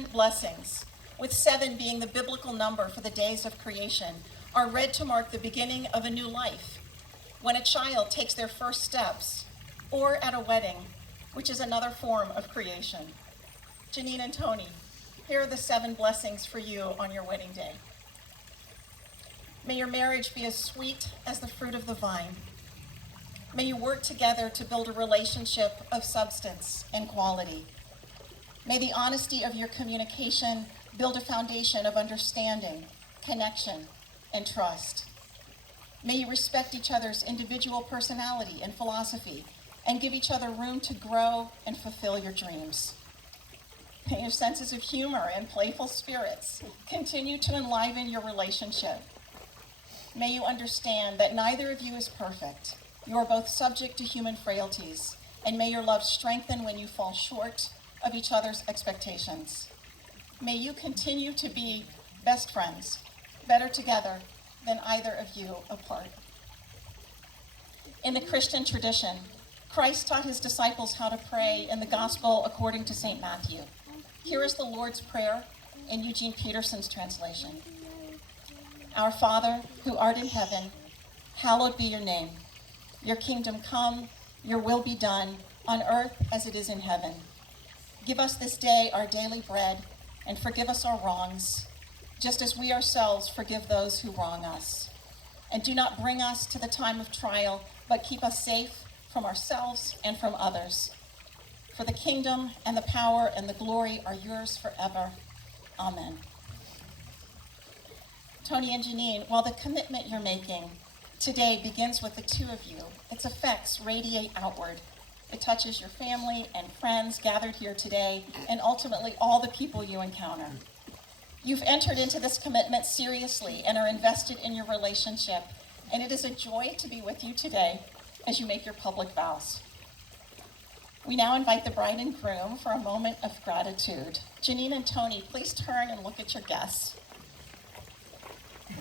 7 blessings, with 7 being the biblical number for the days of creation, are read to mark the beginning of a new life, when a child takes their first steps, or at a wedding, which is another form of creation. Janine and Tony, here are the 7 blessings for you on your wedding day. May your marriage be as sweet as the fruit of the vine. May you work together to build a relationship of substance and quality. May the honesty of your communication build a foundation of understanding, connection, and trust. May you respect each other's individual personality and philosophy and give each other room to grow and fulfill your dreams. May your senses of humor and playful spirits continue to enliven your relationship. May you understand that neither of you is perfect. You are both subject to human frailties, and may your love strengthen when you fall short of each other's expectations. May you continue to be best friends, better together than either of you apart. In the Christian tradition, Christ taught his disciples how to pray in the Gospel according to St. Matthew. Here is the Lord's Prayer in Eugene Peterson's translation. Our Father, who art in heaven, hallowed be your name. Your kingdom come, your will be done, on earth as it is in heaven. Give us this day our daily bread, and forgive us our wrongs, just as we ourselves forgive those who wrong us. And do not bring us to the time of trial, but keep us safe from ourselves and from others. For the kingdom and the power and the glory are yours forever. Amen. Tony and Janine, while the commitment you're making today begins with the two of you, its effects radiate outward. It touches your family and friends gathered here today, and ultimately all the people you encounter. You've entered into this commitment seriously and are invested in your relationship, and it is a joy to be with you today as you make your public vows. We now invite the bride and groom for a moment of gratitude. Janine and Tony, please turn and look at your guests.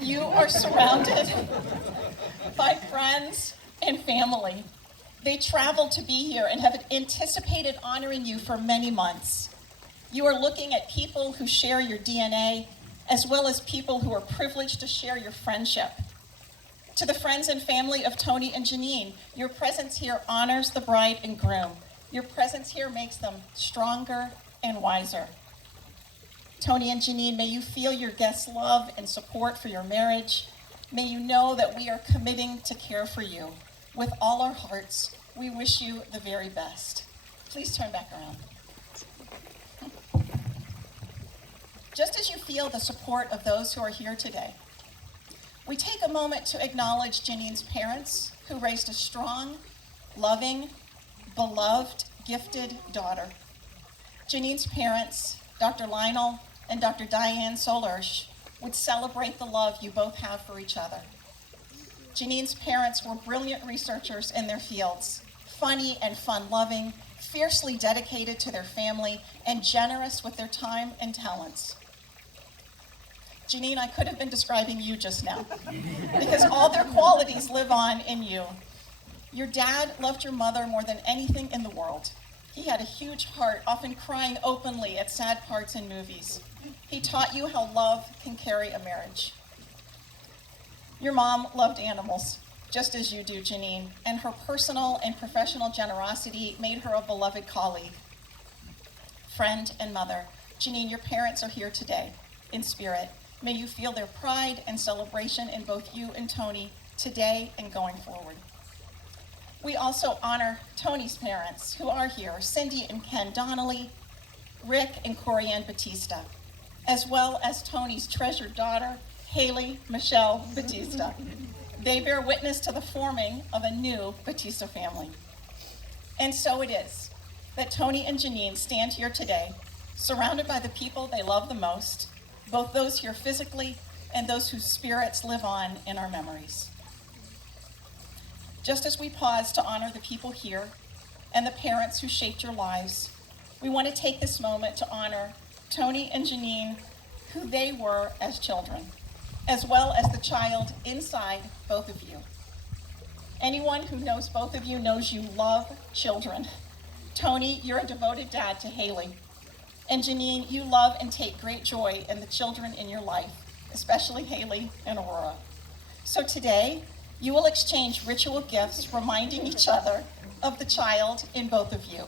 You are surrounded by friends and family. They traveled to be here and have anticipated honoring you for many months. You are looking at people who share your DNA, as well as people who are privileged to share your friendship. To the friends and family of Tony and Janine, your presence here honors the bride and groom. Your presence here makes them stronger and wiser. Tony and Janine, may you feel your guests' love and support for your marriage. May you know that we are committing to care for you. With all our hearts, we wish you the very best. Please turn back around. Just as you feel the support of those who are here today, we take a moment to acknowledge Janine's parents, who raised a strong, loving, beloved, gifted daughter. Janine's parents, Dr. Lionel and Dr. Diane Solersh, would celebrate the love you both have for each other. Janine's parents were brilliant researchers in their fields, funny and fun-loving, fiercely dedicated to their family, and generous with their time and talents. Janine, I could have been describing you just now, because all their qualities live on in you. Your dad loved your mother more than anything in the world. He had a huge heart, often crying openly at sad parts in movies. He taught you how love can carry a marriage. Your mom loved animals, just as you do, Janine, and her personal and professional generosity made her a beloved colleague, friend, and mother. Janine, your parents are here today in spirit. May you feel their pride and celebration in both you and Tony today and going forward. We also honor Tony's parents, who are here, Cindy and Ken Donnelly, Rick and Corianne Batista, as well as Tony's treasured daughter, Haley Michelle Batista. They bear witness to the forming of a new Batista family. And so it is that Tony and Janine stand here today, surrounded by the people they love the most, both those here physically and those whose spirits live on in our memories. Just as we pause to honor the people here and the parents who shaped your lives, we want to take this moment to honor Tony and Janine, who they were as children, as well as the child inside both of you. Anyone who knows both of you knows you love children. Tony, you're a devoted dad to Haley. And Janine, you love and take great joy in the children in your life, especially Haley and Aurora. So today, you will exchange ritual gifts reminding each other of the child in both of you.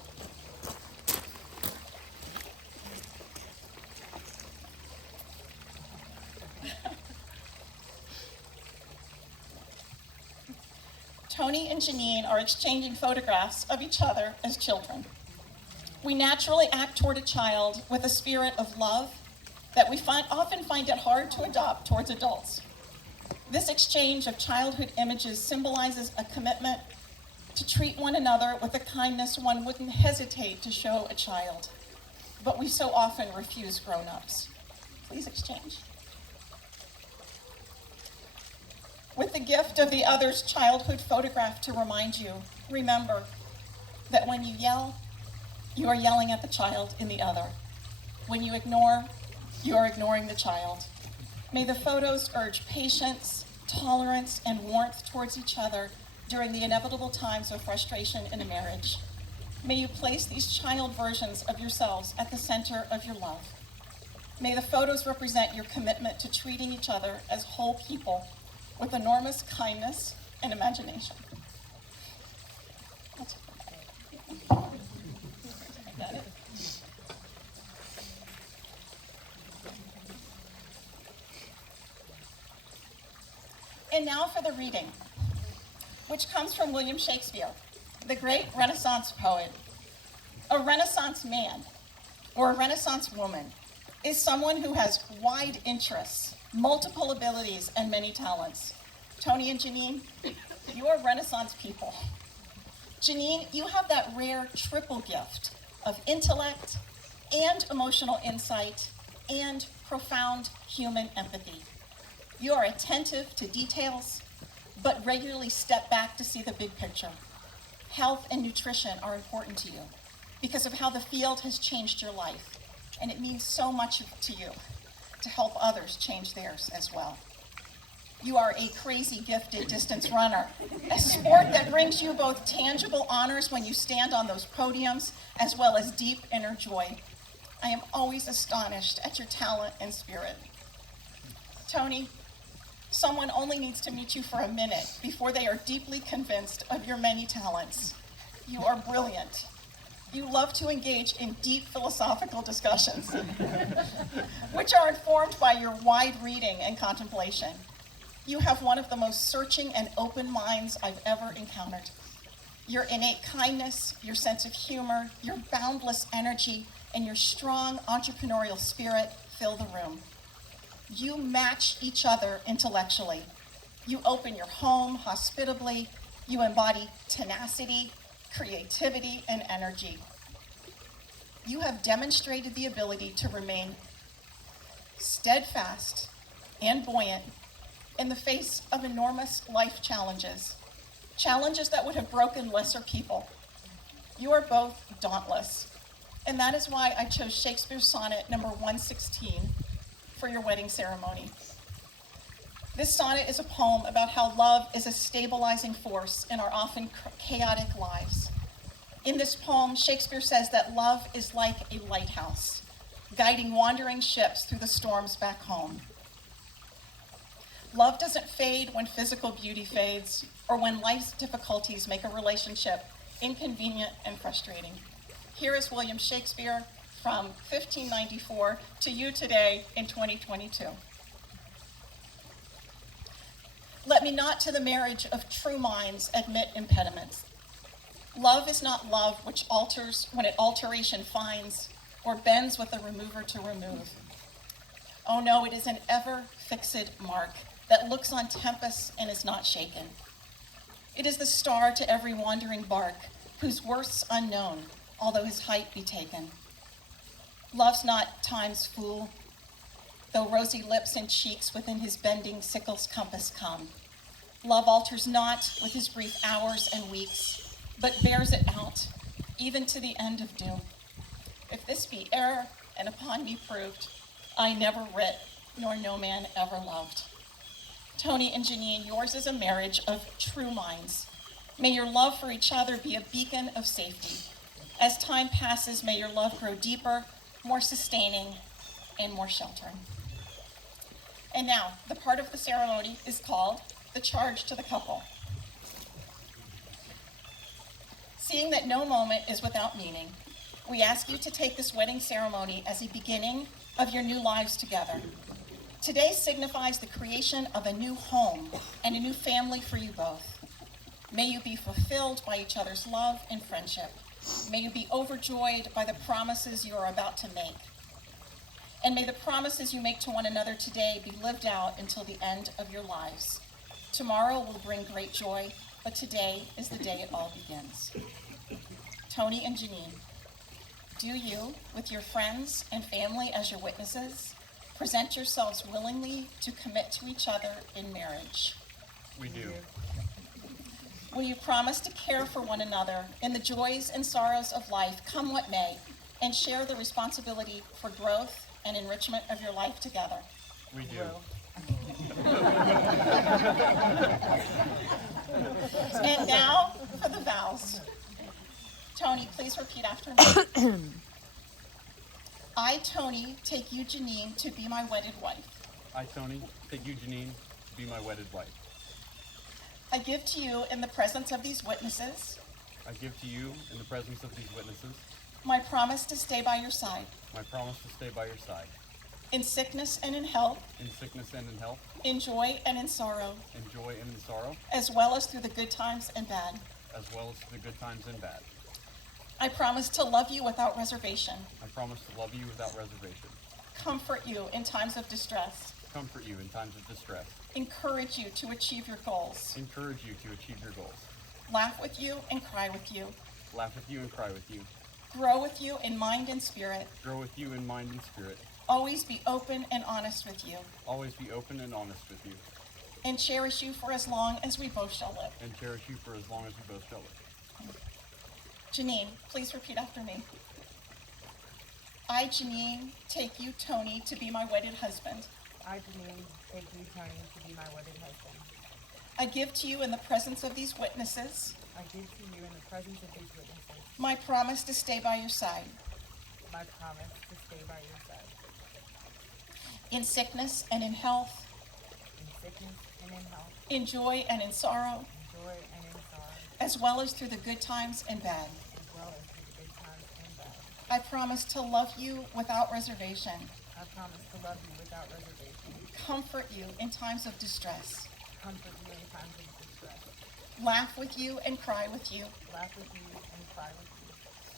Tony and Janine are exchanging photographs of each other as children. We naturally act toward a child with a spirit of love that we often find it hard to adopt towards adults. This exchange of childhood images symbolizes a commitment to treat one another with a kindness one wouldn't hesitate to show a child, but we so often refuse grown-ups. Please exchange. With the gift of the other's childhood photograph to remind you, remember that when you yell, you are yelling at the child in the other. When you ignore, you are ignoring the child. May the photos urge patience, tolerance, and warmth towards each other during the inevitable times of frustration in a marriage. May you place these child versions of yourselves at the center of your love. May the photos represent your commitment to treating each other as whole people with enormous kindness and imagination. Got it? And now for the reading, which comes from William Shakespeare, the great Renaissance poet. A Renaissance man or a Renaissance woman is someone who has wide interests, multiple abilities, and many talents. Tony and Janine, you are Renaissance people. Janine, you have that rare triple gift of intellect and emotional insight and profound human empathy. You are attentive to details, but regularly step back to see the big picture. Health and nutrition are important to you because of how the field has changed your life, and it means so much to you to help others change theirs as well. You are a crazy gifted distance runner, a sport that brings you both tangible honors when you stand on those podiums, as well as deep inner joy. I am always astonished at your talent and spirit. Tony, someone only needs to meet you for a minute before they are deeply convinced of your many talents. You are brilliant. You love to engage in deep philosophical discussions, which are informed by your wide reading and contemplation. You have one of the most searching and open minds I've ever encountered. Your innate kindness, your sense of humor, your boundless energy, and your strong entrepreneurial spirit fill the room. You match each other intellectually. You open your home hospitably. You embody tenacity, creativity, and energy. You have demonstrated the ability to remain steadfast and buoyant in the face of enormous life challenges, challenges that would have broken lesser people. You are both dauntless, and that is why I chose Shakespeare's sonnet number 116 for your wedding ceremony. This sonnet is a poem about how love is a stabilizing force in our often chaotic lives. In this poem, Shakespeare says that love is like a lighthouse, guiding wandering ships through the storms back home. Love doesn't fade when physical beauty fades or when life's difficulties make a relationship inconvenient and frustrating. Here is William Shakespeare from 1594 to you today in 2022. Let me not to the marriage of true minds admit impediments. Love is not love which alters when it alteration finds, or bends with a remover to remove. Oh no, it is an ever-fixed mark that looks on tempests and is not shaken. It is the star to every wandering bark, whose worth's unknown, although his height be taken. Love's not time's fool, though rosy lips and cheeks within his bending sickle's compass come. Love alters not with his brief hours and weeks, but bears it out, even to the end of doom. If this be error, and upon me proved, I never writ, nor no man ever loved. Tony and Janine, yours is a marriage of true minds. May your love for each other be a beacon of safety. As time passes, may your love grow deeper, more sustaining, and more sheltering. And now, the part of the ceremony is called the charge to the couple. Seeing that no moment is without meaning, we ask you to take this wedding ceremony as a beginning of your new lives together. Today signifies the creation of a new home and a new family for you both. May you be fulfilled by each other's love and friendship. May you be overjoyed by the promises you are about to make. And may the promises you make to one another today be lived out until the end of your lives. Tomorrow will bring great joy, but today is the day it all begins. Tony and Janine, do you, with your friends and family as your witnesses, present yourselves willingly to commit to each other in marriage? We do. Will you promise to care for one another in the joys and sorrows of life, come what may, and share the responsibility for growth and enrichment of your life together? We do. And now for the vows. Tony, please repeat after me. I, Tony, take you, Janine, to be my wedded wife. I, Tony, take you, Janine, to be my wedded wife. I give to you in the presence of these witnesses I give to you, in the presence of these witnesses, my promise to stay by your side, my promise to stay by your side, in sickness and in health, in sickness and in health, in joy and in sorrow, in joy and in sorrow, as well as through the good times and bad. as well as the good times and bad. I promise to love you without reservation, I promise to love you without reservation, comfort you in times of distress, comfort you in times of distress, encourage you to achieve your goals, encourage you to achieve your goals, laugh with you and cry with you, laugh with you and cry with you, grow with you in mind and spirit, grow with you in mind and spirit, always be open and honest with you, always be open and honest with you, and cherish you for as long as we both shall live. and cherish you for as long as we both shall live. Janine, please repeat after me. I, Janine, take you, Tony, to be my wedded husband. I, Janine, take you, Tony, to be my wedded husband. I give to you in the presence of these witnesses I give to you in the presence of these witnesses my promise to stay by your side, my promise to stay by your side, in sickness and in health, in sickness and in health, in joy and in sorrow, in joy and in sorrow, as well as through the good times and bad. as well as through the good times and bad. I promise to love you without reservation, I promise to love you without reservation, comfort you in times of distress, comfort you in times of distress, laugh with you and cry with you, laugh with you and cry with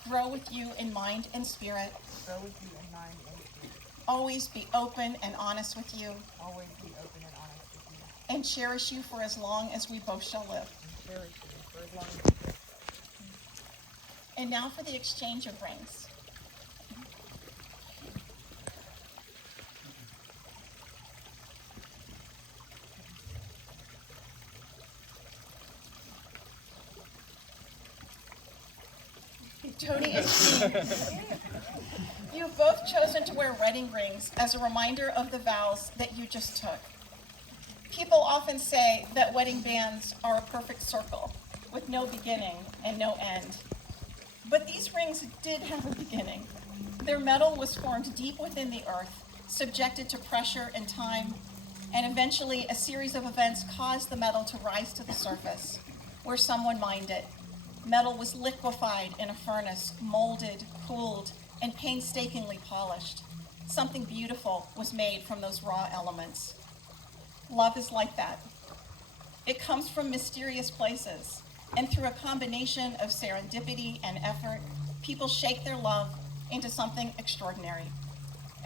you, grow with you in mind and spirit, grow with you in mind and spirit, always be open and honest with you, always be open and honest with you, and cherish you for as long as we both shall live. and cherish you for as long as we live. And now for the exchange of rings. Tony and Janine, you have both chosen to wear wedding rings as a reminder of the vows that you just took. People often say that wedding bands are a perfect circle with no beginning and no end. But these rings did have a beginning. Their metal was formed deep within the earth, subjected to pressure and time, and eventually a series of events caused the metal to rise to the surface, where someone mined it. Metal was liquefied in a furnace, molded, cooled, and painstakingly polished. Something beautiful was made from those raw elements. Love is like that. It comes from mysterious places, and through a combination of serendipity and effort, people shape their love into something extraordinary.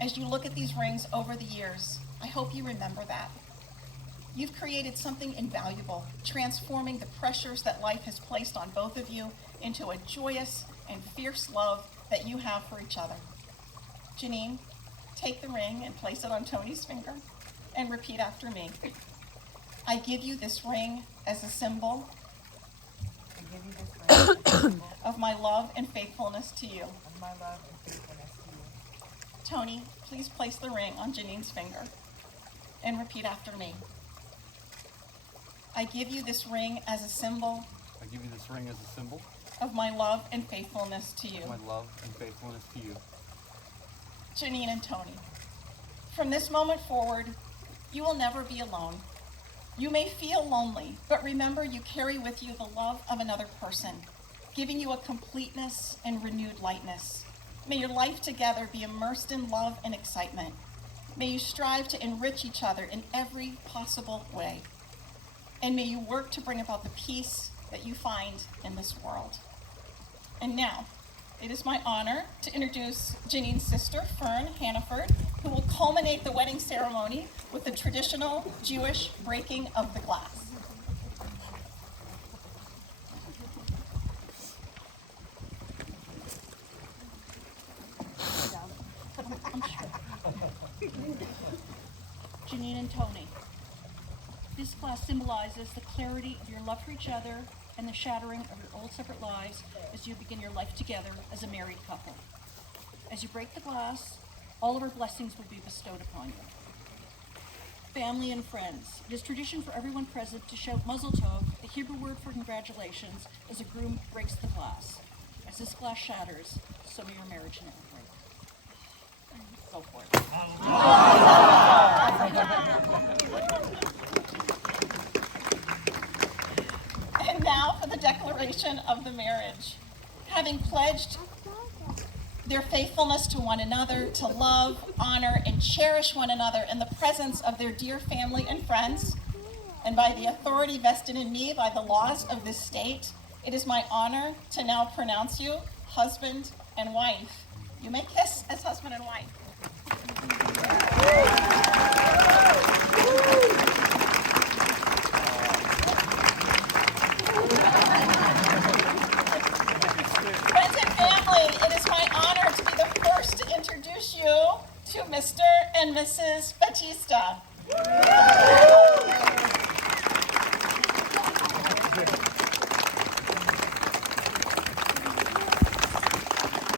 As you look at these rings over the years, I hope you remember that. You've created something invaluable, transforming the pressures that life has placed on both of you into a joyous and fierce love that you have for each other. Janine, take the ring and place it on Tony's finger and repeat after me. I give you this ring as a symbol I give you this ring as a symbol of my love and faithfulness to you. of my love and faithfulness to you. Tony, please place the ring on Janine's finger and repeat after me. I give you this ring as a symbol I give you this ring as a symbol of my love and faithfulness to you. of my love and faithfulness to you. Janine and Tony. From this moment forward, you will never be alone. You may feel lonely, but remember you carry with you the love of another person, giving you a completeness and renewed lightness. May your life together be immersed in love and excitement. May you strive to enrich each other in every possible way. And may you work to bring about the peace that you find in this world. And now, it is my honor to introduce Janine's sister, Fern Hannaford, who will culminate the wedding ceremony with the traditional Jewish breaking of the glass. Janine and Tony, this glass symbolizes the clarity of your love for each other and the shattering of your old separate lives as you begin your life together as a married couple. As you break the glass, all of our blessings will be bestowed upon you. Family and friends, it is tradition for everyone present to shout Mazel Tov, the Hebrew word for congratulations, as a groom breaks the glass. As this glass shatters, so may your marriage never break. Go for it. And now for the declaration of the marriage. Having pledged their faithfulness to one another, to love, honor, and cherish one another in the presence of their dear family and friends, and by the authority vested in me by the laws of this state, it is my honor to now pronounce you husband and wife. You may kiss as husband and wife. Friends and family, it is my honor to be the first to introduce you to Mr. and Mrs. Batista.